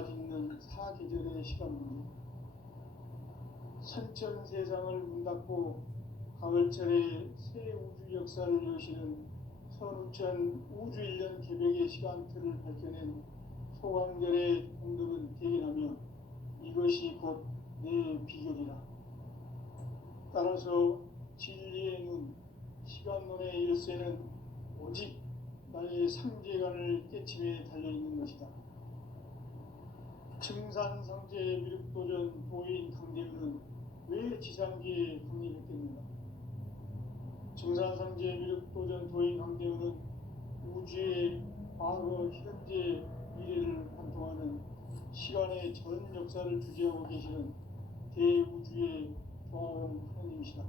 때가 짓는 사계절의 시간입니다. 선천 세상을 문 닫고 가을철에 새 우주 역사를 여시는 선우천 우주일년 개벽의 시간틀을 밝혀낸 소강절의 공덕은 대견하며 이것이 곧 내 비결이라. 따라서 진리의 눈, 시간론의 열쇠는 오직 나의 상제관을 깨침에 달려있는 것이다. 증산상제 미륵도전 도인 강대우는 왜 지상기에 강림했겠는가? 증산상제 미륵도전 도인 강대우는 우주의 과거, 현재, 미래를 관통하는 시간의 전 역사를 주재하고 계시는 대우주의 조화원 하나님이시다.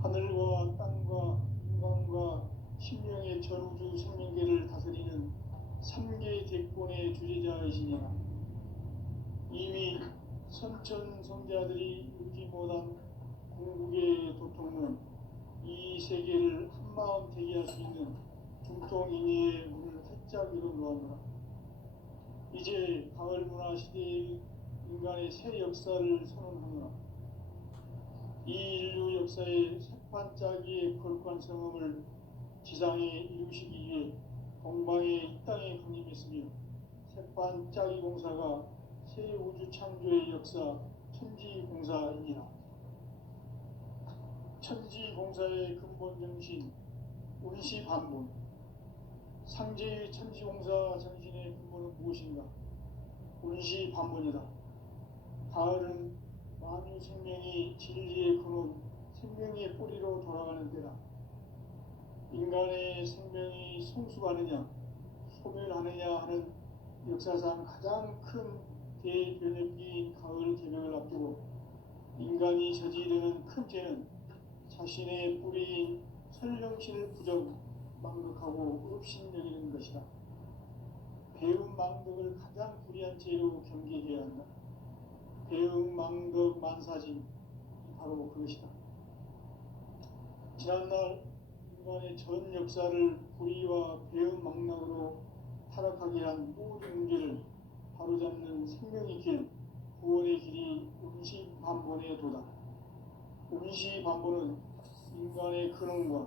하늘과 땅과 인간과 신명의 전우주 생명계를 다스리는 3개 대권의 주제자이시니라. 이미 선천 성자들이 울지 못한 궁극의 도통은 이 세계를 한마음 되게 할 수 있는 중통인의의 문을 활짝 열어놓았노라. 이제 가을 문화 시대의 인간의 새 역사를 선언하노라. 이 인류 역사의 새판짜기의 거룩한 성음을 지상에 이루시기 위해 동방의 이 땅에 강림했으며 새판짜기 공사가 새 우주 창조의 역사 천지공사이니라. 천지공사의 근본 정신 운시반본. 상제의 천지공사 정신의 근본은 무엇인가? 운시반본이다. 가을은 만유 생명이 진리의 근원, 생명의 뿌리로 돌아가는 때다. 인간의 생명이 성숙하느냐, 소멸하느냐 하는 역사상 가장 큰 대변혁기인 가을 개벽을 앞두고 인간이 저지르는 큰 죄는 자신의 뿌리인 설령신을 망극하고 업신여기는 것이다. 배움 망덕을 가장 불의한 죄로 경계해야 한다. 배움 망덕 만사진, 바로 그것이다. 지난날 인간의 전 역사를 불의와 배움 망락으로 타락하게 한 모든 문제를 바로잡는 생명의 길, 구원의 길이 운시반본의 도다. 운시반본은 인간의 근원과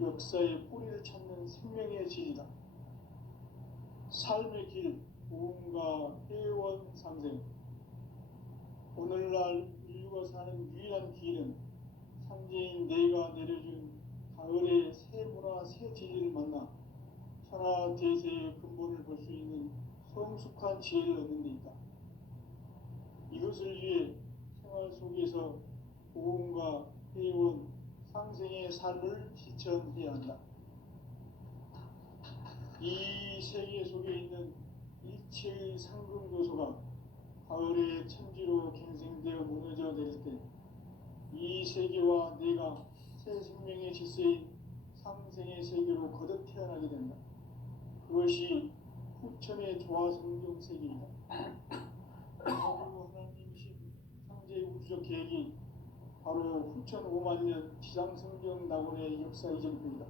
역사의 뿌리를 찾는 생명의 질이다. 삶의 길, 보험과 회원 상생. 오늘날 인류가 사는 유일한 길은 상제인 내가 내려준 가을의 새 문화, 새 진리를 만나 천하 대세의 근본을 볼 수 있는 성숙한 지혜를 얻는 데 있다. 이것을 위해 생활 속에서 보험과 회원, 상생의 삶을 실천해야 한다. 이 세계 속에 있는 일체의 상금 요소가 가을의 천지로 갱생되어 무너져 내릴 때 이 세계와 내가 새 생명의 질서인 상생의 세계로 거듭 태어나게 된다. 그것이 후천의 조화성경 세계이다. 하나님이신 상제의 우주적 계획이 바로 후천 5만 년 지상성경 낙원의 역사 이전표이다.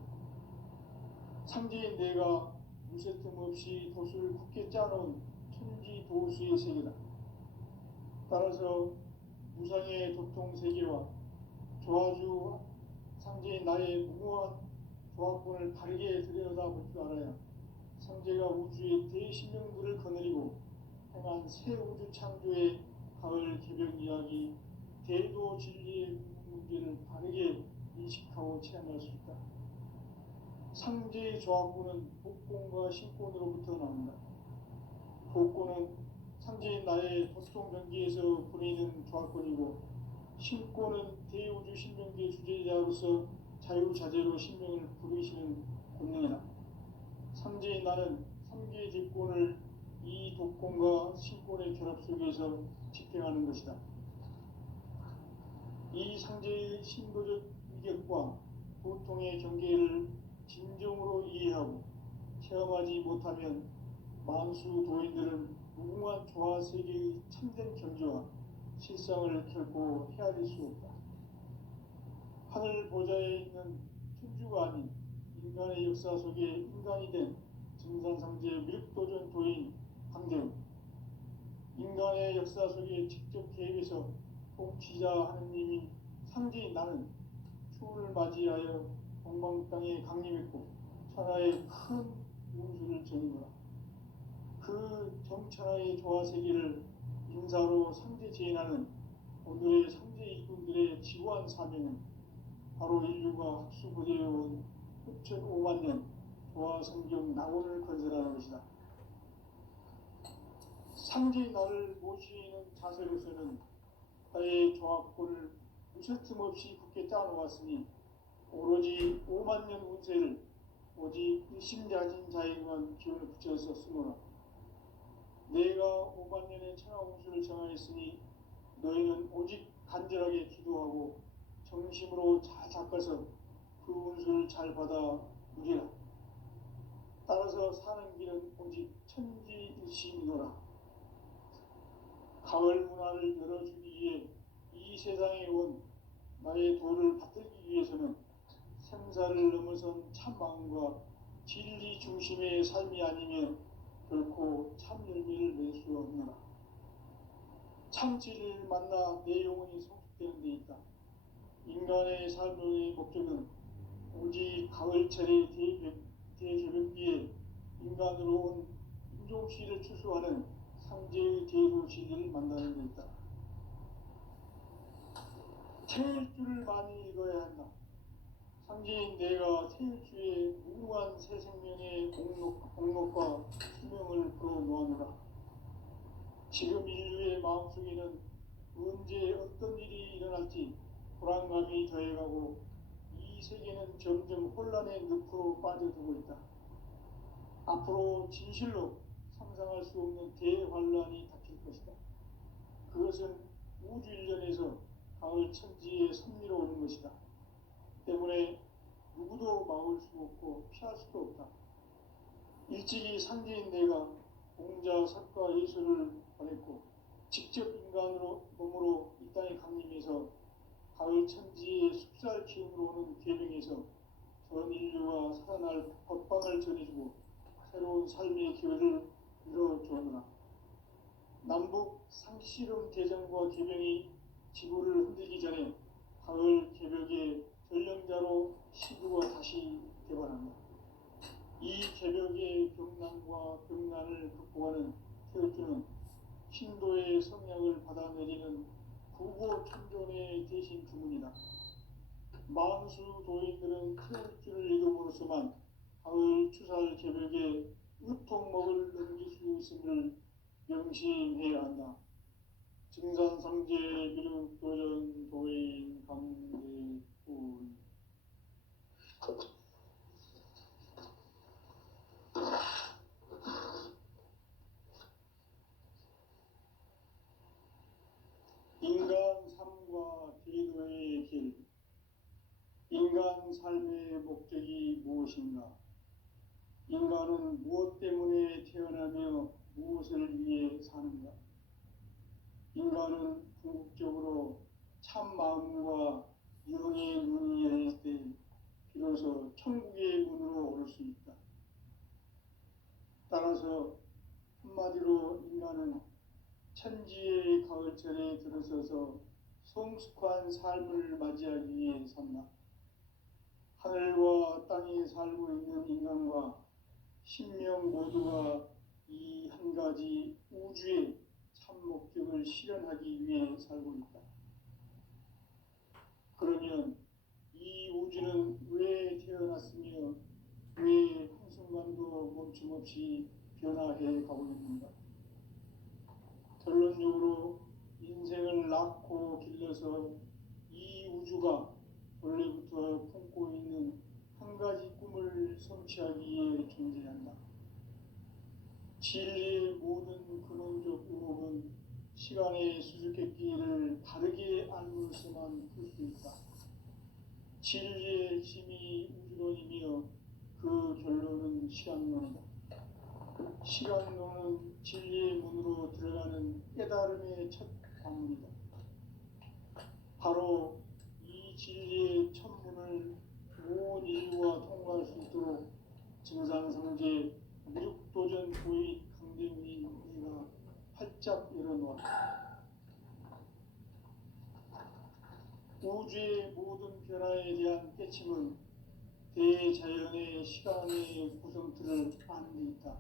상제인 내가 무쇠틈 없이 도수를 굳게 짜놓은 천지 도수의 세계다. 따라서 무상의 도통 세계와 조화주 상제인 나의 무모한 조합권을 바르게 들여다볼 줄 알아야 상제가 우주의 대신령들을 거느리고 행한 새 우주 창조의 가을 개벽 이야기, 대도 진리의 문제를 바르게 인식하고 체험할 수 있다. 상제의 조합권은 복권과 신권으로부터 나온다. 복권은 상제인 나의 도통 경계에서 보내는 조합권이고, 신권은 대우주 신명계 주제자로서 자유자재로 신명을 부르시는 권능이다. 상제인 나는 3개의 직권을 이 독권과 신권의 결합 속에서 집행하는 것이다. 이 상제의 신도적 위격과 보통의 경계를 진정으로 이해하고 체험하지 못하면 만수 도인들은 무궁한 조화세계의 참된 경지와 실상을 결코 헤아릴 수 없다. 하늘 보좌에 있는 천주가 아닌 인간의 역사 속에 인간이 된 증산상제 미륵도전 도인 강대우. 인간의 역사 속에 직접 개입해서 통치자 하느님이 상제인 나는 추운을 맞이하여 동방 땅에 강림했고 천하의 큰 운수를 전이노라. 그 정천하의 조화 세계를 인사로 상제 제인하는 오늘의 상제 일꾼들의 지구한 사명은 바로 인류가 학수고대해온 6,5만 년 조화 성경 낙원을 건설하는 것이다. 상제의 나를 모시는 자세로서는 나의 조합골을 무쇠틈 없이 굳게 짜놓았으니 오로지 5만 년 운세를 오직 일심자진 자에게만 기운을 붙여서 쓰노라. 내가 5만 년의 천하 운수를 정하였으니 너희는 오직 간절하게 기도하고 정심으로 잘 닦아서 그 운수를 잘 받아 누리라. 따라서 사는 길은 오직 천지일심이노라. 가을 문화를 열어주기 위해 이 세상에 온 나의 도를 받들기 위해서는 생사를 넘어선 참 마음과 진리 중심의 삶이 아니면 결코 참 열매를 낼 수 없노라. 참 진리를 만나 내 영혼이 성숙되는 데 있다. 인간의 삶의 목적은 오직 가을철의 대개벽기에 인간으로 온 인종시를 추수하는 상제의 대도시를 만나는 데 있다. 태일주를 많이 읽어야 한다. 상제인 내가 태일주의 무궁한 새 생명의 공록과 수명을 불어놓아노라. 지금 인류의 마음속에는 언제 어떤 일이 일어날지 불안감이 더해가고 이 세계는 점점 혼란의 늪으로 빠져들고 있다. 앞으로 진실로 상상할 수 없는 대환란이 닥칠 것이다. 그것은 우주 일련에서 가을 천지에 섭리로 오는 것이다. 때문에 누구도 막을 수 없고 피할 수도 없다. 일찍이 상제인 내가 공자, 석가, 예수를 보냈고 직접 인간으로 몸으로 이 땅에 강림해서 가을 천지의 숲살 기운으로 오는 계명에서 전 인류가 살아날 법방을 전해주고 새로운 삶의 기회를 이뤄주었노라. 남북 상씨름 대전과 계명이 지구를 흔들기 전에 가을 개벽의 전령자로 시구가 다시 개발한다. 이 개벽의 병난과 병난을 극복하는 태울주는 신도의 성약을 받아내리는 구고천존의 대신 주문이다. 만수 도인들은 태울주를 읽음으로써만 가을 추살 개벽에 으통먹을 넘길 수 있음을 명심해야 한다. 증산상제 미륵도전 도인 강대훈. 인간 삶과 대도의 길. 인간 삶의 목적이 무엇인가? 인간은 무엇 때문에 태어나며 무엇을 위해 사는가? 인간은 궁극적으로 참 마음과 영의 눈이 열릴 때 비로소 천국의 문으로 오를 수 있다. 따라서 한마디로 인간은 천지의 가을철에 들어서서 성숙한 삶을 맞이하기 위해 산다. 하늘과 땅에 살고 있는 인간과 신명 모두가 이 한 가지 우주의 참 목적을 실현하기 위해 살고 있다. 그러면 이 우주는 왜 태어났으며 왜 한순간도 멈춤없이 변화해 가고 있는가? 결론적으로 인생을 낳고 길러서 이 우주가 원래부터 품고 있는 한 가지 꿈을 성취하기 위해 존재한다. 진리의 모든 근원적 의혹은 시간의 수수께끼를 바르게 알므로서만 풀 수 있다. 진리의 핵심이 우주론이며 그 결론은 시간론이다. 시간론은 진리의 문으로 들어가는 깨달음의 첫 방문이다. 바로 이 진리의 첫 문을 온 인류가 통과할 수 있도록 증산상제 미륵도전 도의 강대훈이 기도합니다. 우주의 모든 변화에 대한 깨침은 대자연의 시간의 구성틀을 아는 데 있다.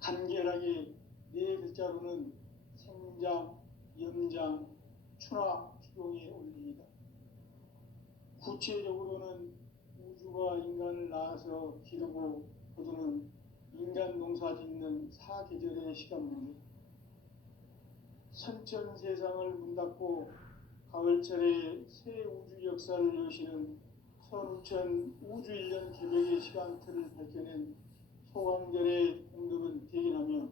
간결하게 네 글자로는 생장, 연장, 추나 추동의 원리이다. 구체적으로는 우주가 인간을 낳아서 기르고 거두는 인간 농사 짓는 사계절의 시간 문제, 선천 세상을 문 닫고 가을철에 새 우주 역사를 여시는 선우천 우주 1년 개벽의 시간틀을 밝혀낸 소강절의 공덕은 대견하며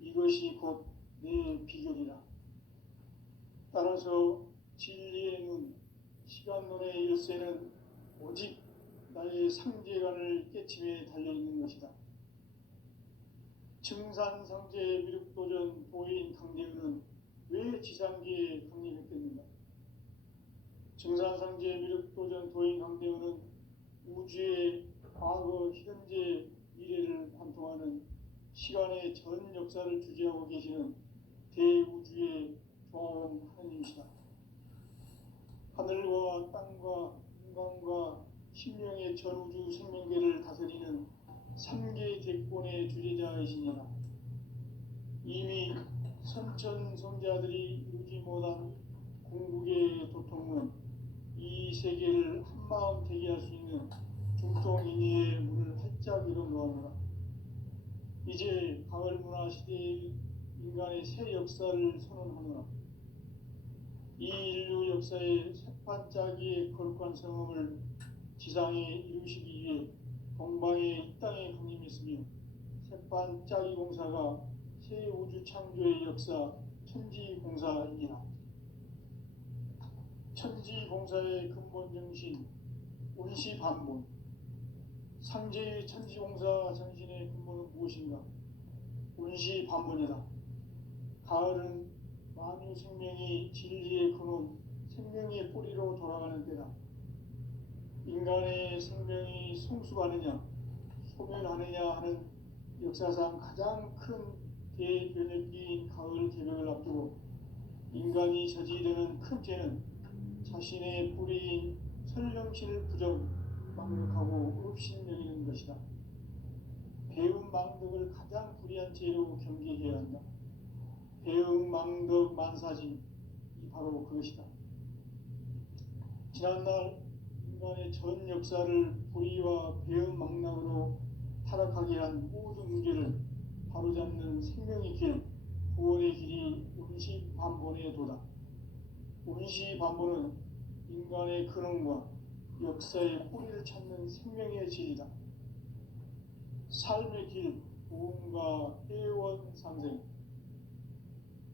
이것이 곧 내 비결이라. 따라서 진리의 눈, 시간론의 열쇠는 오직 나의 상제관을 깨침에 달려있는 것이다. 증산상제 미륵도전 도인 강대은은 왜 지상계에 강림했겠는가? 증산상제 미륵도전 도인 강대은은 우주의 과거, 현재, 미래를 관통하는 시간의 전 역사를 주재하고 계시는 대우주의 조화원 하나님이시다. 하늘과 땅과 인간과 신명의 전우주 생명계를 다스리는 3계 대권의 주재자이시니라. 이미 선천성자들이 이루지 못한 궁극의 도통은 이 세계를 한마음 되게 할 수 있는 중통인의의 문을 활짝 열어놓았노라. 이제 가을 문화 시대의 인간의 새 역사를 선언하노라. 이 인류 역사의 새반짝이의 거룩한 성음을 지상에 이루시기 위해 동방의 이 땅에 강림했으며 새반짝이 공사가 새 우주 창조의 역사 천지공사이니라. 천지공사의 근본 정신 운시반본, 상제의 천지공사 정신의 근본은 무엇인가? 운시반본이다. 가을은 만유 생명이 진리의 근원, 생명의 뿌리로 돌아가는 때다. 인간의 생명이 성숙하느냐, 소멸하느냐 하는 역사상 가장 큰 대변혁기인 가을 개벽을 앞두고 인간이 저지르는 큰 죄는 자신의 뿌리인 설령신을 부정, 망력하고 업신여기는 것이다. 배운 망덕을 가장 불의한 죄로 경계해야 한다. 배응 망덕 만사지, 이 바로 그것이다. 지난날 인간의 전 역사를 불의와 배응 망락으로 타락하게 한 모든 문제를 바로잡는 생명의 길, 구원의 길이 운시반본의 도다. 운시반본은 인간의 근원과 역사의 뿌리를 찾는 생명의 질이다. 삶의 길, 부흥과 회원 상생.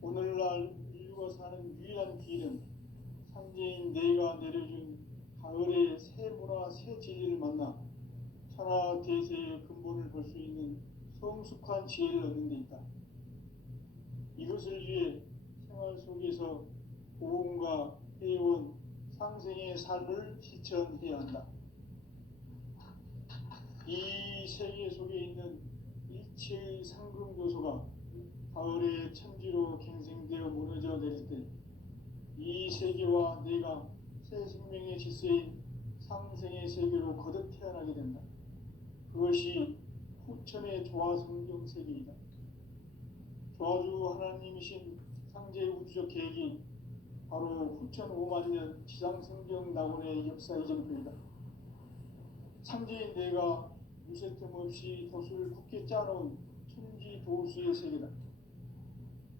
오늘날 인류가 사는 유일한 길은 상제인 내가 내려준 가을의 새 문화, 새 진리를 만나 천하 대세의 근본을 볼 수 있는 성숙한 지혜를 얻는 데 있다. 이것을 위해 생활 속에서 보험과 회원, 상생의 삶을 실천해야 한다. 이 세계 속에 있는 일체의 상금 요소가 가을의 천지로 갱생되어 무너져 내릴 때 이 세계와 내가 새 생명의 질서인 상생의 세계로 거듭 태어나게 된다. 그것이 후천의 조화성경 세계이다. 조화주 하나님이신 상제 우주적 계획이 바로 후천 5만년 지상성경 낙원의 역사 이정표이다. 상제인 내가 무쇠틈 없이 도수를 굳게 짜놓은 천지 도수의 세계다.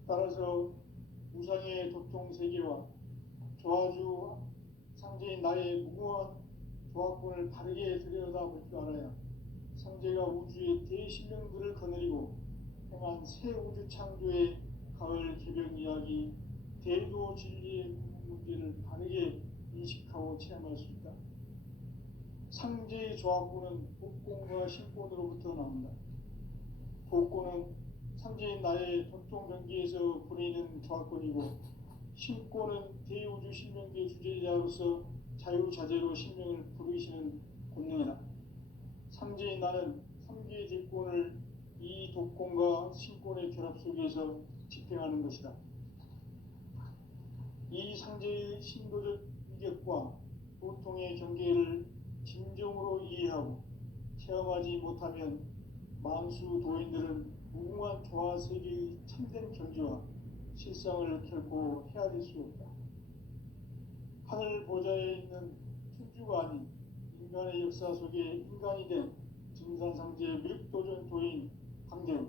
따라서 우상의 도통 세계와 조화주 상제인 나의 무궁한 조화권을 바르게 들여다볼 줄 알아야 상제가 우주의 대신령들을 거느리고 행한 새 우주 창조의 가을 개벽 이야기, 대도 진리의 문제를 바르게 인식하고 체험할 수 있다. 상제의 조화권은 복권과 신권으로부터 나온다. 복권은 상제인 나의 도통 경계에서 보내는 조화권이고, 신권은 대우주 신명계 주제자로서 자유자재로 신명을 부르시는 권능이다. 상제인 나는 3개의 대권을 이 독권과 신권의 결합 속에서 집행하는 것이다. 이 상제의 신도적 위격과 고통의 경계를 진정으로 이해하고 체험하지 못하면 만수 도인들은 무궁한 조화 세계의 참된 경지와 실상을 결코 헤아릴 수 없다. 하늘 보좌에 있는 천주가 아닌 인간의 역사 속에 인간이 된 증산상제 미륵도전 도인 강대우,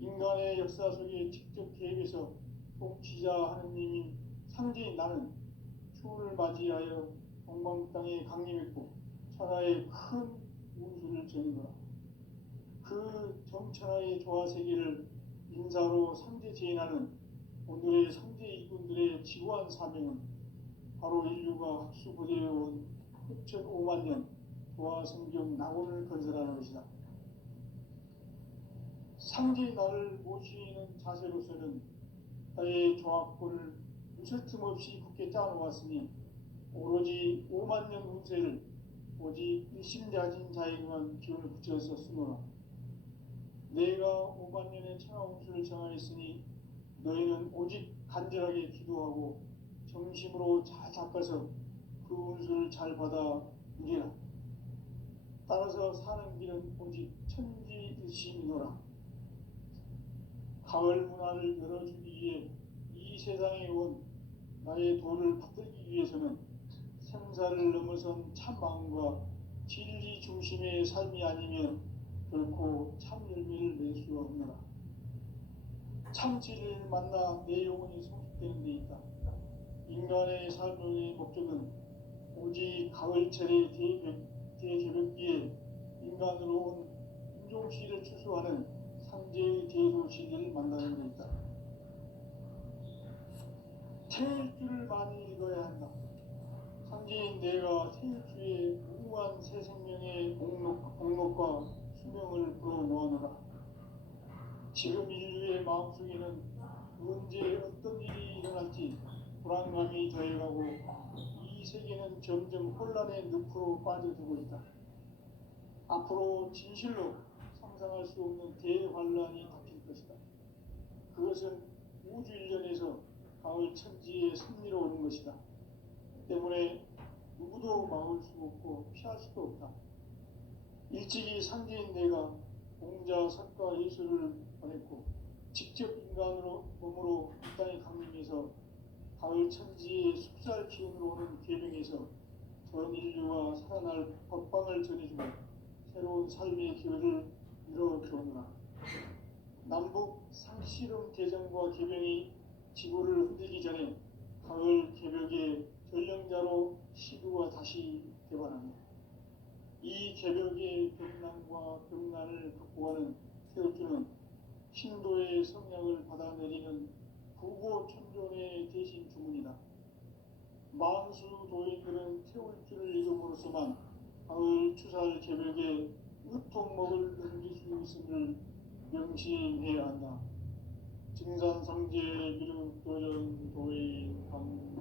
인간의 역사 속에 직접 개입해서 통치자 하느님인 상제인 나는 추운을 맞이하여 동방 땅에 강림했고 천하의 큰 운수를 전이노라. 그 정천하의 조화 세계를 인사로 상제 제인하는 오늘의 상제 이군들의 지구한 사명은 바로 인류가 학수고대해온 6,5만 년 조화 성경 낙원을 건설하는 것이다. 상제의 나를 모시는 자세로서는 나의 조합권을 무설틈 없이 굳게 짜놓았으니 오로지 5만 년 운세를 오직 일심자진 자에게만 기운을 붙여서 쓰노라. 내가 5만 년의 천하 운수를 정하였으니 너희는 오직 간절하게 기도하고 정심으로 잘 닦아서 그 운수를 잘 받아 누리라. 따라서 사는 길은 오직 천지일심이노라. 가을 문화를 열어주기 위해 이 세상에 온 나의 도를 받들기 위해서는 생사를 넘어선 참 마음과 진리 중심의 삶이 아니면 결코 참 열매를 낼 수 없노라. 참 진리를 만나 내 영혼이 성숙되는 데 있다. 인간의 삶의 목적은 오직 가을철의 대개벽기에 인간으로 온 인종시를 추수하는 상제의 대도시를 만나는 데 있다. 태일주를 많이 읽어야 한다. 상제인 내가 태일주의 무궁한 새 생명의 목록과 수명을 불어놓아노라. 지금 인류의 마음속에는 언제 어떤 일이 일어날지 불안감이 더해가고 이 세계는 점점 혼란의 늪으로 빠져들고 있다. 앞으로 진실로 상상할 수 없는 대환란이 닥칠 것이다. 그것은 우주 일련에서 가을 천지의 섭리로 오는 것이다. 때문에 누구도 막을 수 없고 피할 수도 없다. 일찍이 상제인 내가 공자, 석가, 예수를 보냈고 직접 인간으로 몸으로 이 땅에 강림해서 가을 천지의 숲살 기운으로 오는 계명에서 전 인류와 살아날 법방을 전해주고 새로운 삶의 기회를 이뤄주오노라. 남북 상실험 개정과 개명이 지구를 흔들기 전에 가을 개벽의 전령자로 시구가 다시 개발합니다. 이 개벽의 벽난과 벽난을 극복하는 태울주는 신도의 성량을 받아내리는 부고천존의 대신 주문이다. 만수 도인들은 태울주를 읽음으로써만 가을 추살 개벽에 으통먹을 넘길 수 있음을 명심해야 한다. 증산상제 미륵도전 도인 강대구.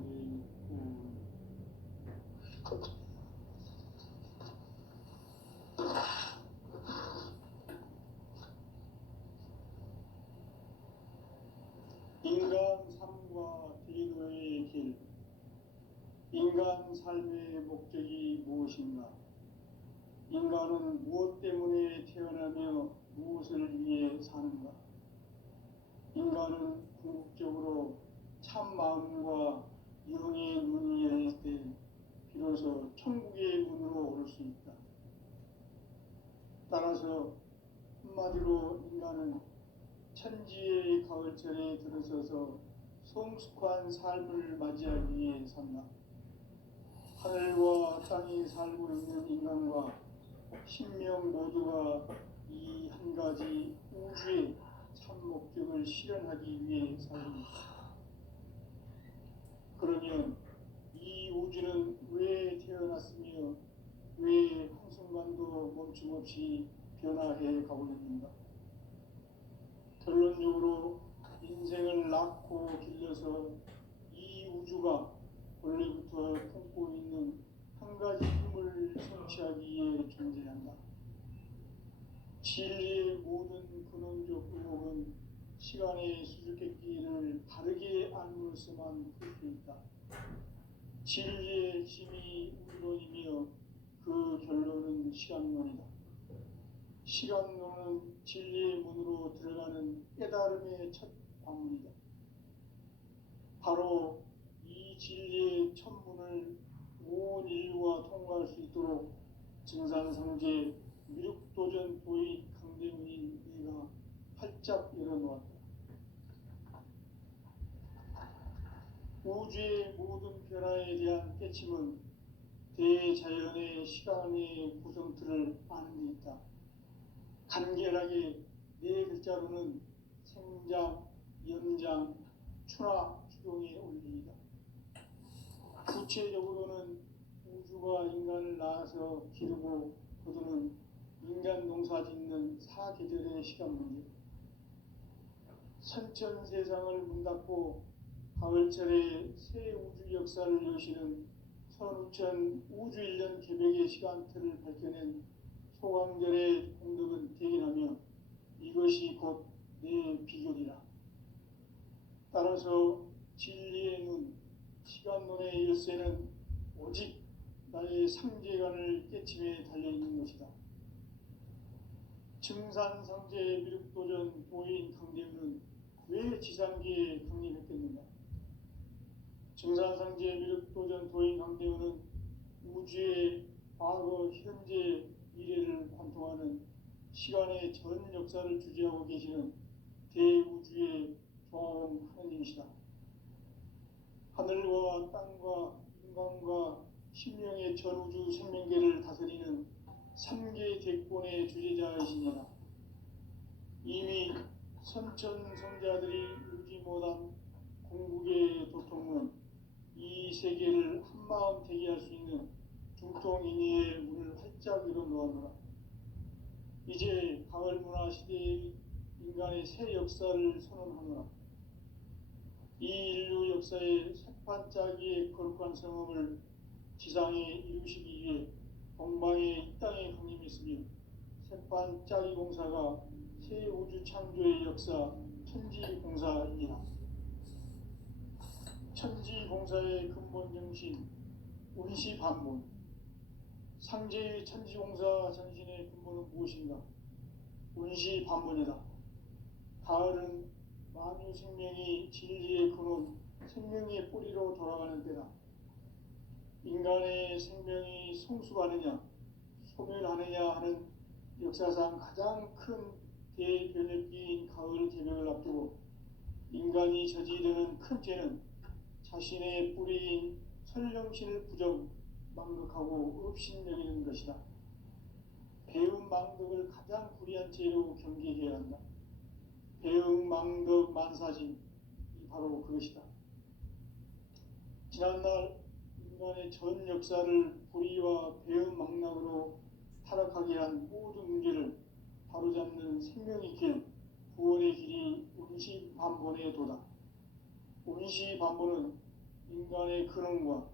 인간 삶과 대도의 길. 인간 삶의 목적이 무엇인가? 인간은 무엇 때문에 태어나며 무엇을 위해 사는가? 인간은 궁극적으로 참 마음과 영의 눈이 열릴 때 비로소 천국의 문으로 오를 수 있다. 따라서 한마디로 인간은 천지의 가을철에 들어서서 성숙한 삶을 맞이하기 위해 산다. 하늘과 땅에 살고 있는 인간과 신명 모두가 이 한 가지 우주의 참 목적을 실현하기 위해 살립니다. 그러면 이 우주는 왜 태어났으며 왜 한순간도 멈춤없이 변화해 가고 있는가? 결론적으로 인생을 낳고 길러서 이 우주가 원래부터 품고 있는 한 가지 힘을 성취하기 위해 존재한다. 진리의 모든 근원적 의혹은 시간의 수수께끼를 바르게 알므로서만 풀 수 있다. 진리의 핵심이 우주론이며 그 결론은 시간론이다. 시간론은 진리의 문으로 들어가는 깨달음의 첫 관문이다. 바로 이 진리의 첫 문을 온 인류가 통과할 수 있도록 증산상제 미륵도전 도의 강대문인 내가 활짝 열어놓았다. 우주의 모든 변화에 대한 깨침은 대자연의 시간의 구성틀을 아는 데 있다. 간결하게 네 글자로는 생장, 연장, 추나 추동의 원리이다. 구체적으로는 우주가 인간을 낳아서 기르고 거두는 인간 농사 짓는 사계절의 시간 문제, 선천 세상을 문 닫고 가을철에 새 우주 역사를 여시는 선우천 우주 1년 개벽의 시간틀을 밝혀낸 소강절의 공덕은 대견하며 이것이 곧 내 비결이라. 따라서 진리의 눈, 시간론의 열쇠는 오직 나의 상제관을 깨침에 달려있는 것이다. 증산상제 미륵도전 도인 강대우는 왜 지상계에 강림했겠는가? 증산상제 미륵도전 도인 강대우는 우주의 과거, 현재, 미래를 관통하는 시간의 전 역사를 주재하고 계시는 대우주의 조화원 하느님이시다. 하늘과 땅과 인간과 신명의 전우주 생명계를 다스리는 3계 대권의 주재자이시니라. 이미 선천성자들이 울지 못한 궁극의 도통은 이 세계를 한마음 대기할 수 있는 중통인의의 문을 활짝 열어놓았노라. 이제 가을 문화 시대의 인간의 새 역사를 선언하노라. 이 인류 역사의 새판짜기의 거룩한 성험을 지상에 이루시기 위해 동방의 이 땅에 강림했으며 새판짜기 공사가 새 우주 창조의 역사 천지공사이니라. 천지공사의 근본 정신 운시반문, 상제의 천지공사 정신의 근본은 무엇인가? 운시반문이다. 가을은 만유 생명이 진리의 근원, 생명의 뿌리로 돌아가는 때다. 인간의 생명이 성숙하느냐, 소멸하느냐 하는 역사상 가장 큰 대변혁기인 가을 개벽을 앞두고 인간이 저지르는 큰 죄는 자신의 뿌리인 설령신을 부정, 망극하고 업신여기는 것이다. 배움 망덕을 가장 불의한 죄로 경계해야 한다. 배움 망덕 만사진, 이 바로 그것이다. 지난날 인간의 전 역사를 불의와 배움 망락으로 타락하게 한 모든 문제를 바로잡는 생명의 길, 구원의 길이 운시반본의 도다. 운시반본은 인간의 근원과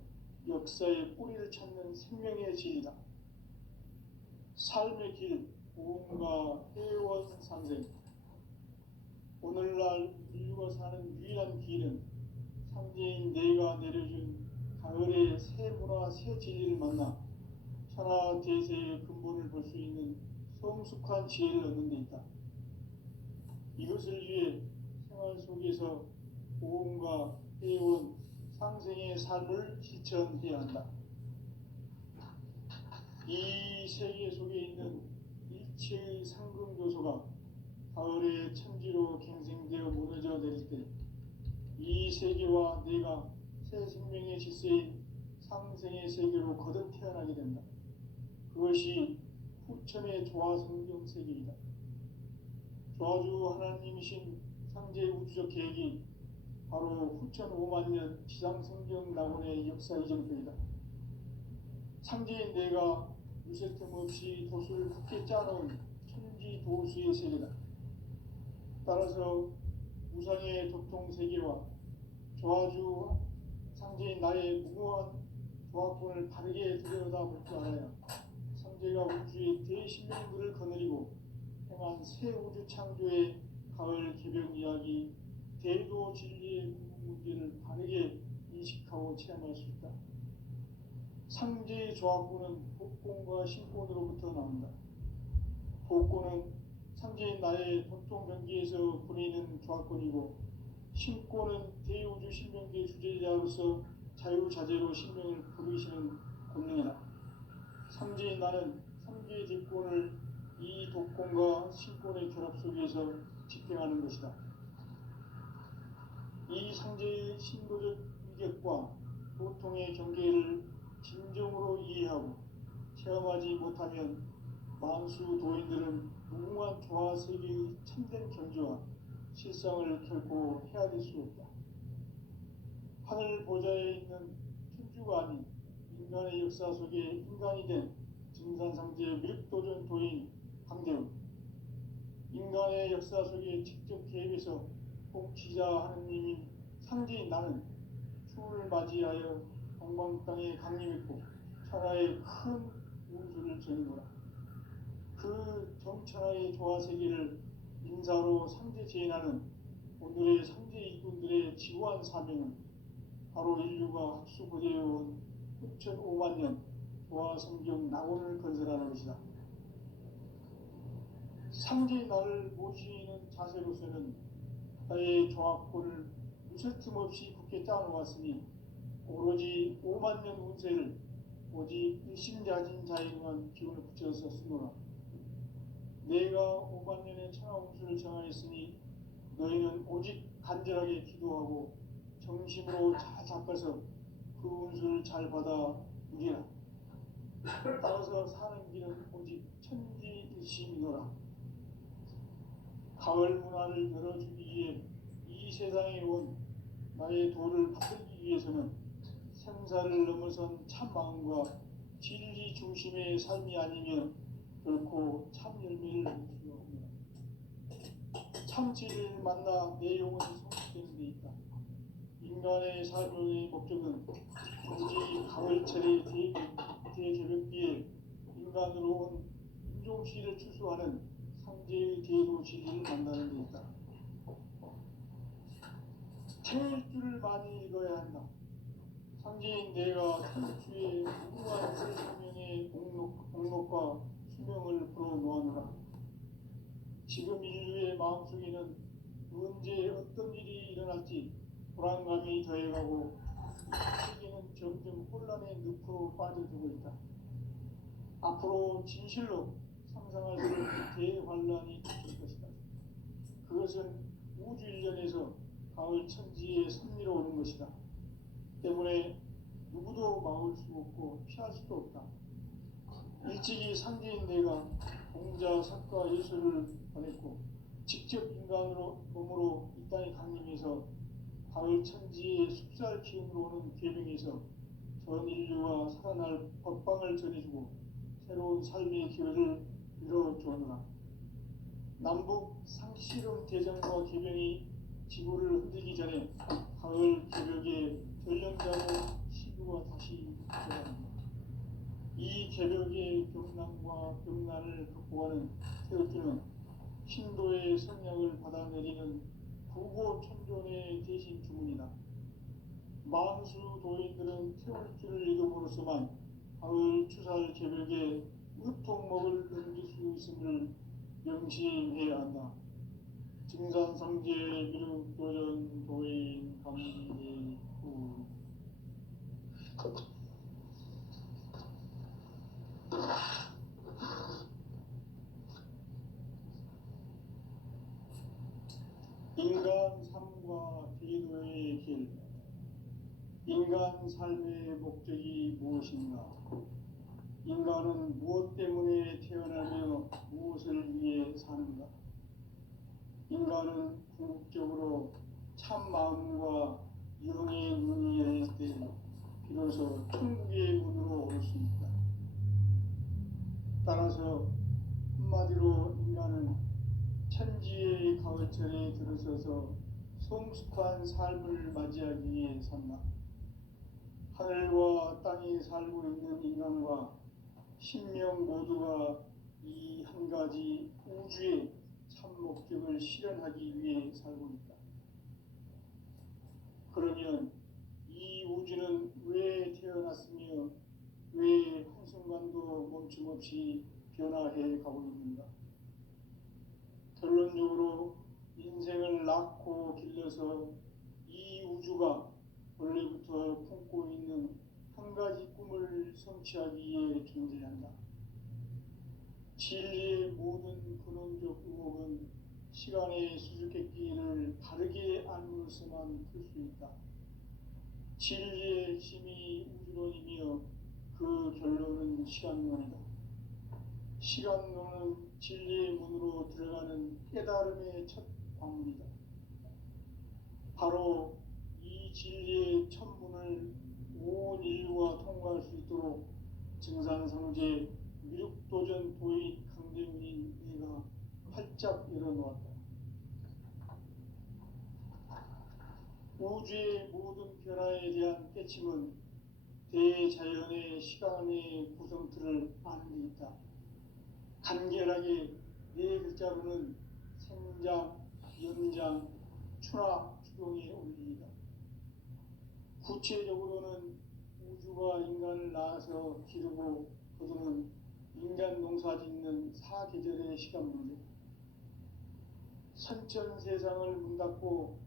역사의 뿌리를 찾는 생명의 진리다. 삶의 길, 고음과 회원 산생. 오늘날 인류가 사는 유일한 길은 상제인 내가 내려준 가을의 새 문화, 새 진리를 만나 천하 대세의 근본을 볼 수 있는 성숙한 지혜를 얻는 데 있다. 이것을 위해 생활 속에서 고음과 회원, 상생의 삶을 실천해야 한다. 이 세계 속에 있는 일체의 상금 요소가 가을의 천지로 갱생되어 무너져 내릴 때 이 세계와 내가 새 생명의 질서인 상생의 세계로 거듭 태어나게 된다. 그것이 후천의 조화성경 세계이다. 조화주 하나님이신 상제 우주적 계획이 바로 후천 5만년 지상성경 낙원의 역사 이정표이다. 상제인 내가 유세 틈 없이 도수를 굳게 짜놓은 천지 도수의 세계다. 따라서 우상의 도통 세계와 조화주 상제인 나의 무모한 조화권을 바르게 들여다볼 줄 알아야 상제가 우주의 대신명들을 거느리고 행한 새 우주 창조의 가을 개벽 이야기, 대도 진리의 문제를 바르게 인식하고 체험할 수 있다. 상제의 조합구는 복권과 신권으로부터 나온다. 복권은 상제인 나의 보통 경기에서 부리는 조합권이고, 신권은 대우주 신명기의 주제자로서 자유자재로 신명을 부르시는 권능이다. 상제인 나는 상제의 뒷권을 이 독권과 신권의 결합 속에서 집행하는 것이다. 이 상제의 신도적 위격과 보통의 경계를 진정으로 이해하고 체험하지 못하면 만수 도인들은 무궁한 조화 세계의 참된 경지와 실상을 결코 헤아릴 수 없다. 하늘 보좌에 있는 천주가 아닌 인간의 역사 속에 인간이 된 증산상제의 밀도전 도인 강대훈, 인간의 역사 속에 직접 개입해서 통치자 하느님인 상제인 나는 추후를 맞이하여 동방 땅에 강림했고 천하의 큰 운수를 전이노라. 그 정천하의 조화세계를 인사로 상제 제인하는 오늘의 상제 일꾼들의 지구한 사명은 바로 인류가 학수고대해온 6,500만 년 조화성경 낙원을 건설하는 것이다. 상제의 나를 모시는 자세로서는 나의 조합권을 무쇠 틈 없이 굳게 짜놓았으니 오로지 5만 년 운세를 오직 일심자진 자에게만 기운을 붙여서 쓰노라. 내가 5만 년의 천하 운수를 정하였으니 너희는 오직 간절하게 기도하고 정심으로 잘 잡아서 그 운수를 잘 받아 누리라. 따라서 사는 길은 오직 천지일심이노라. 가을 문화를 열어주기 위해 이 세상에 온 나의 도를 받들기 위해서는 생사를 넘어선 참 마음과 진리 중심의 삶이 아니면 결코 참 열매를 낼 수 없느라. 참 진리를 만나 내 영혼이 성숙되는 데 있다. 인간의 삶의 목적은 오직 가을철의 대개벽기에 인간으로 온 인종시를 추수하는 상제의 대도 진리를 만나는 데 있다. 태일주를 많이 읽어야 한다. 상제인 내가 태일주의 무궁한 생명의 공록과 수명을 불어놓아노라. 지금 인류의 마음속에는 언제 어떤 일이 일어날지 불안감이 더해가고 세계는 점점 혼란의 늪으로 빠져들고 있다. 앞으로 진실로 상상할 수 없는 대환란이 닥칠 것이다. 그것은 우주 일련에서 가을 천지의 섭리로 오는 것이다. 때문에 누구도 막을 수 없고 피할 수도 없다. 일찍이 상제인 내가 공자, 석가, 예수를 보냈고 직접 인간으로 몸으로 이 땅에 강림해서 가을 천지의 숲살 기운으로 오는 계명에서 전 인류가 살아날 법방을 전해주고 새로운 삶의 기회를 이뤄주었노라. 남북 상시름 대전과 계명이 지구를 흔들기 전에 가을 개벽의 전령자고 시구가 다시 들어갑니다. 이 개벽의 경난과 병난을 극복하는 태극기는 신도의 성령을 받아내리는 부고천존의 대신 주문이다. 만수 도인들은 태울주를 읽음으로써만 가을 추살 개벽의 으통목을 넘길 수 있음을 명심해야 한다. 증산상제 미륵도전 도인 강리후. 인간 삶과 대도의 길. 인간 삶의 목적이 무엇인가? 인간은 무엇 때문에 태어나며 무엇을 위해 사는가? 인간은 궁극적으로 참 마음과 영의 눈이 열릴 때 비로소 천국의 문으로 올 수 있다. 따라서 한마디로 인간은 천지의 가을철에 들어서서 성숙한 삶을 맞이하기 위해 산다. 하늘과 땅에 살고 있는 인간과 신명 모두가 이 한 가지 우주의 삶 목적을 실현하기 위해 살고 있다. 그러면 이 우주는 왜 태어났으며 왜 한순간도 멈춤없이 변화해 가고 있는가? 결론적으로 인생을 낳고 길러서 이 우주가 원래부터 품고 있는 한 가지 꿈을 성취하기 위해 존재한다. 진리의 모든 근원적 의혹은 시간의 수수께끼를 바르게 알므로서만 풀 수 있다. 진리의 핵심이 우주론이며 그 결론은 시간론이다. 시간론은 진리의 문으로 들어가는 깨달음의 첫 관문이다. 바로 이 진리의 첫 문을 온 인류가 통과할 수 있도록 증산성제 미륵도전 도인 강대문인 내가 활짝 열어놓았다. 우주의 모든 변화에 대한 깨침은 대자연의 시간의 구성틀을 아는 데 있다. 간결하게 네 글자로는 생장, 연장, 추나 추동의 원리이다. 구체적으로는 우주가 인간을 낳아서 기르고 거두는 인간 농사 짓는 사계절의 시간 문제. 선천 세상을 문 닫고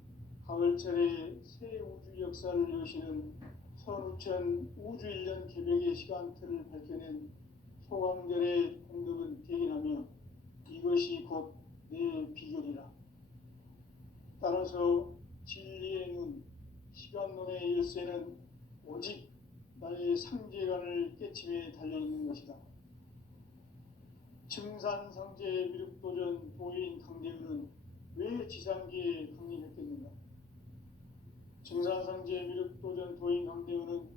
가을철에 새 우주 역사를 여시는 선우천 우주 1년 개벽의 시간틀을 밝혀낸 소강절의 공덕은 대견하며 이것이 곧 내 비결이라. 따라서 진리의 눈, 시간론의 열쇠는 오직 나의 상제관을 깨침에 달려있는 것이다. 증산성제 미륵도전 도인 강대은은 왜 지상계에 강림했겠는가? 증산성제 미륵도전 도인 강대은은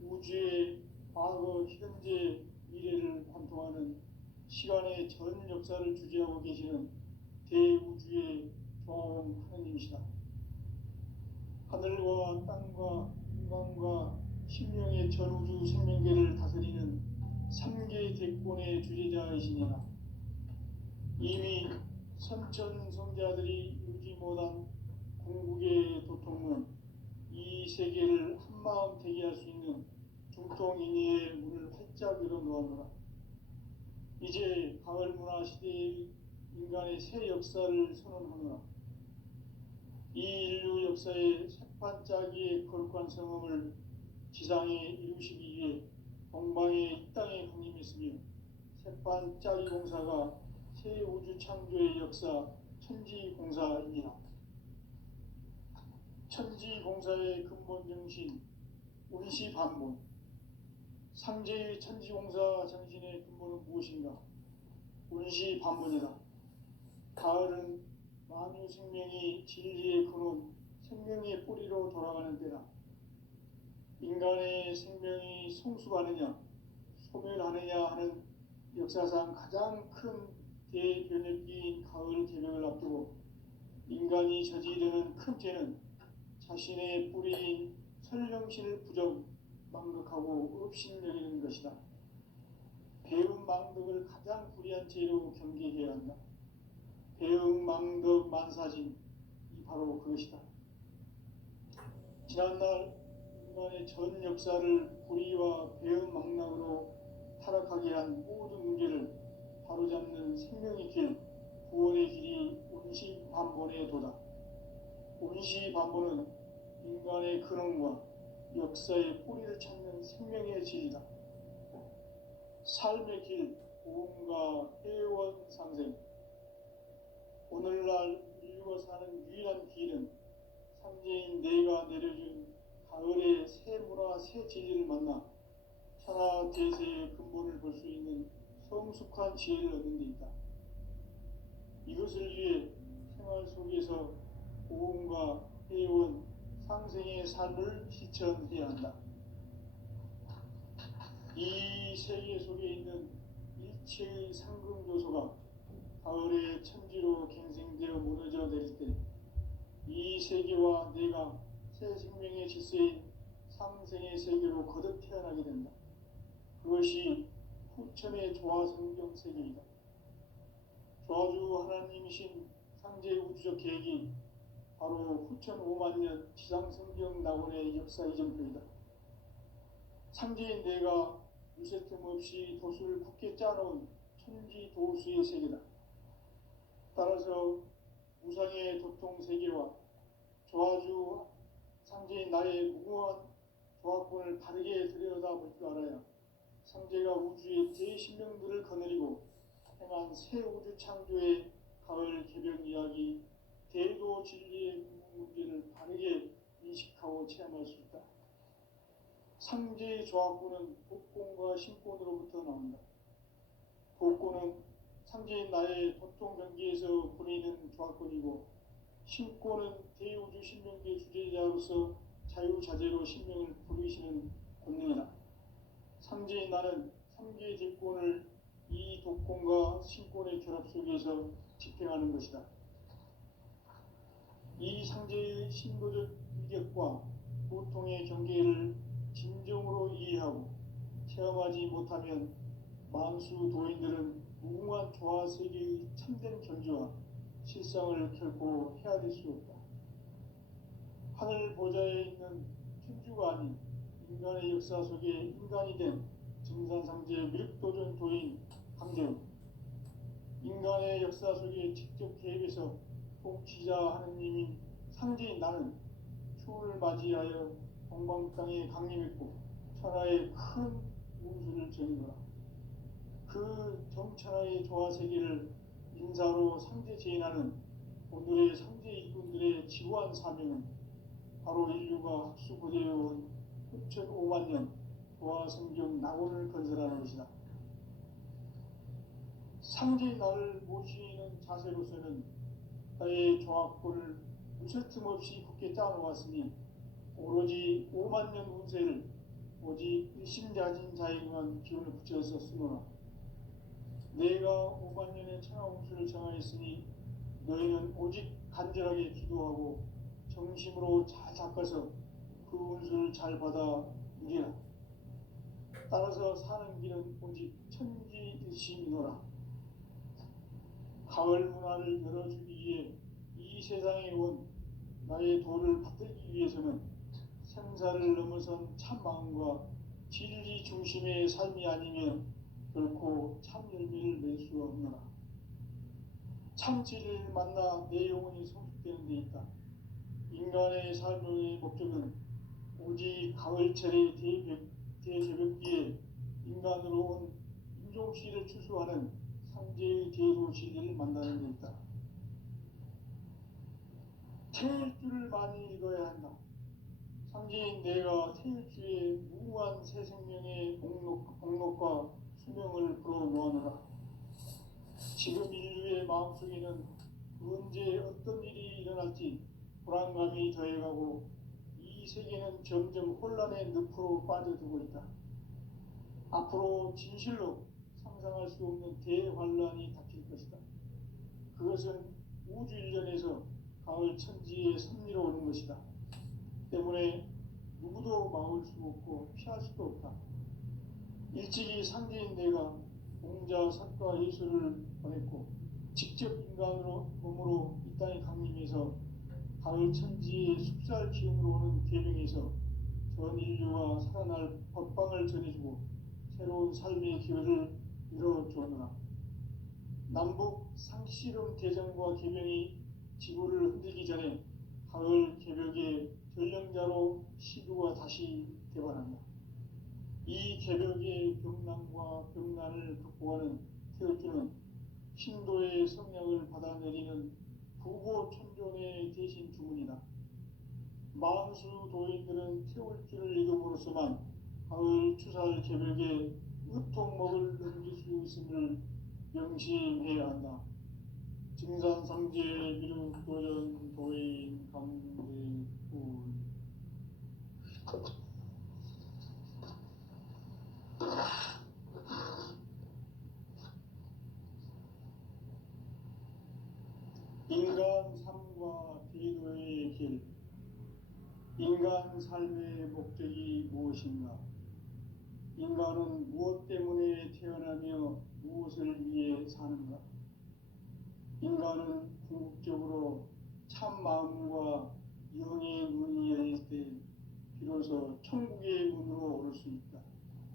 우주의 과거, 현재, 미래를 관통하는 시간의 전 역사를 주재하고 계시는 대우주의 조화원 하느님이시다. 하늘과 땅과 인간과 신명의 전우주 생명계를 다스리는 3개 대권의 주재자이시니라. 이미 선천 성자들이 이루지 못한 궁극의 도통문, 이 세계를 한마음 되게 할 수 있는 중통인의의 문을 활짝 열어놓았노라. 이제 가을 문화 시대의 인간의 새 역사를 선언하노라. 이 인류 역사의 새반짝이의 거룩한 성음을 지상에 이루시기 위해 동방의 이 땅에 강림했으며 새반짝이 공사가 새 우주 창조의 역사 천지공사이니라. 천지공사의 근본 정신 운시반본. 상제의 천지공사 정신의 근본은 무엇인가? 운시반본이다. 가을은 만유 생명이 진리의 근원, 생명의 뿌리로 돌아가는 때다. 인간의 생명이 성숙하느냐, 소멸하느냐 하는 역사상 가장 큰 대변혁기인 가을 개벽을 앞두고 인간이 저지르는 큰 죄는 자신의 뿌리인 설령신을 부정, 망극하고 업신여기는 것이다. 배운 망덕을 가장 불의한 죄로 경계해야 한다. 배응 망덕 만사진, 이 바로 그것이다. 지난날 인간의 전 역사를 불의와 배응 망락으로 타락하게 한 모든 문제를 바로잡는 생명의 길, 구원의 길이 운시반본의 도다. 운시반본은 인간의 근원과 역사의 뿌리를 찾는 생명의 질이다. 삶의 길, 보험과 회원 상생. 오늘날 인류가 사는 유일한 길은 삼재인 내가 내려준 가을의 새 문화, 새 진리를 만나 천하 대세의 근본을 볼 수 있는 성숙한 지혜를 얻는 데 있다. 이것을 위해 생활 속에서 보험과 회원, 상생의 삶을 실천해야 한다. 이 세계 속에 있는 일체의 상금 요소가 가을의 천지로 갱생되어 무너져 내릴 때 이 세계와 내가 새 생명의 질서인 상생의 세계로 거듭 태어나게 된다. 그것이 후천의 조화성경 세계이다. 저주 하나님이신 상제 우주적 계획이 바로 후천 5만 년 지상성경 낙원의 역사 이전표이다. 상제인 내가 유세 틈 없이 도수를 굳게 짜놓은 천지 도수의 세계다. 따라서 우상의 도통 세계와 저주 상제인 나의 무고한 조합권을 바르게 들여다볼 줄 알아야 상제가 우주의 대신명들을 거느리고 행한 새 우주 창조의 가을 개변 이야기, 대도 진리의 문제를 바르게 인식하고 체험할 수 있다. 상제의 조합권은 복권과 신권으로부터 나온다. 복권은 상제인 나의 도통 경계에서 보내는 조합권이고, 신권은 대우주 신명계 주제자로서 자유자재로 신명을 부르시는 권능이다. 상제인 나는 3개의 대권을 이 독권과 신권의 결합 속에서 집행하는 것이다. 이 상제의 신도적 위격과 보통의 경계를 진정으로 이해하고 체험하지 못하면 만수 도인들은 무궁한 조화 세계의 참된 경지와 실상을 결코 헤아릴 수 없다. 하늘 보좌에 있는 천주가 아닌 인간의 역사 속에 인간이 된 증산상제 미륵도전 도인 강재훈, 인간의 역사 속에 직접 개입해서 통치자 하느님인 상제인 나는 추운을 맞이하여 동방 땅에 강림했고 천하의 큰 운수를 전이노라. 그 정천하의 조화 세계를 인사로 상제 제인하는 오늘의 상제 일꾼들의 지구한 사명은 바로 인류가 학수고대해온 후천 5만 년 조화 성경 낙원을 건설하는 것이다. 상제인 나를 모시는 자세로서는 나의 조합권을 무쇠 틈 없이 굳게 짜놓았으니 오로지 5만 년 운세를 오직 일심자진 자에게만 기운을 붙여서 쓰노라. 내가 5만 년의 천하운수를 정하였으니 너희는 오직 간절하게 기도하고 정심으로 잘 닦아서 그 운수를 잘 받아 누리라. 따라서 사는 길은 오직 천지일심이노라. 가을 문화를 열어주기 위해 이 세상에 온 나의 도를 받들기 위해서는 생사를 넘어선 참 마음과 진리 중심의 삶이 아니면 결코 참 열매를 맺을 수 없노라. 참 진리를 만나 내 영혼이 성숙되는 데 있다. 인간의 삶의 목적은 오직 가을철의 대제벽기에 인간으로 온 인종시를 추수하는 상제의 대도시를 만나는 데 있다. 태일주를 많이 읽어야 한다. 상제인 내가 태일주의 무궁한 새 생명의 목록과 수명을 불어모아노라. 지금 인류의 마음속에는 언제 어떤 일이 일어날지 불안감이 더해가고 이 세계는 점점 혼란의 늪으로 빠져들고 있다. 앞으로 진실로 상상할 수 없는 대환란이 닥칠 것이다. 그것은 우주 일련에서 가을 천지에 섭리로 오는 것이다. 때문에 누구도 막을 수 없고 피할 수도 없다. 일찍이 상제인 내가 공자, 사과, 예수를 보냈고 직접 인간으로 몸으로 이 땅에 강림해서 가을 천지의 숙살 기운으로 오는 계명에서 전 인류가 살아날 법방을 전해주고 새로운 삶의 기회를 이뤄주었노라. 남북 상씨름 대전과 계명이 지구를 흔들기 전에 가을 개벽의 전령자로 시구가 다시 대발한다. 이 개벽의 병난과 병난을 극복하는 태울주는 신도의 성령을 받아내리는 부고 천존의 대신 주문이다. 만수 도인들은 태울주를 읽음으로써만 가을 추살 개벽의 으통목을 넘길 수 있음을 명심해야 한다. 증산상제 미륵도전 도인 강대훈. 인간 삶과 대도의 길. 인간 삶의 목적이 무엇인가? 인간은 무엇 때문에 태어나며 무엇을 위해 사는가? 인간은 궁극적으로 참 마음과 영의 눈이 열릴 때 비로소 천국의 문으로 오를 수 있다.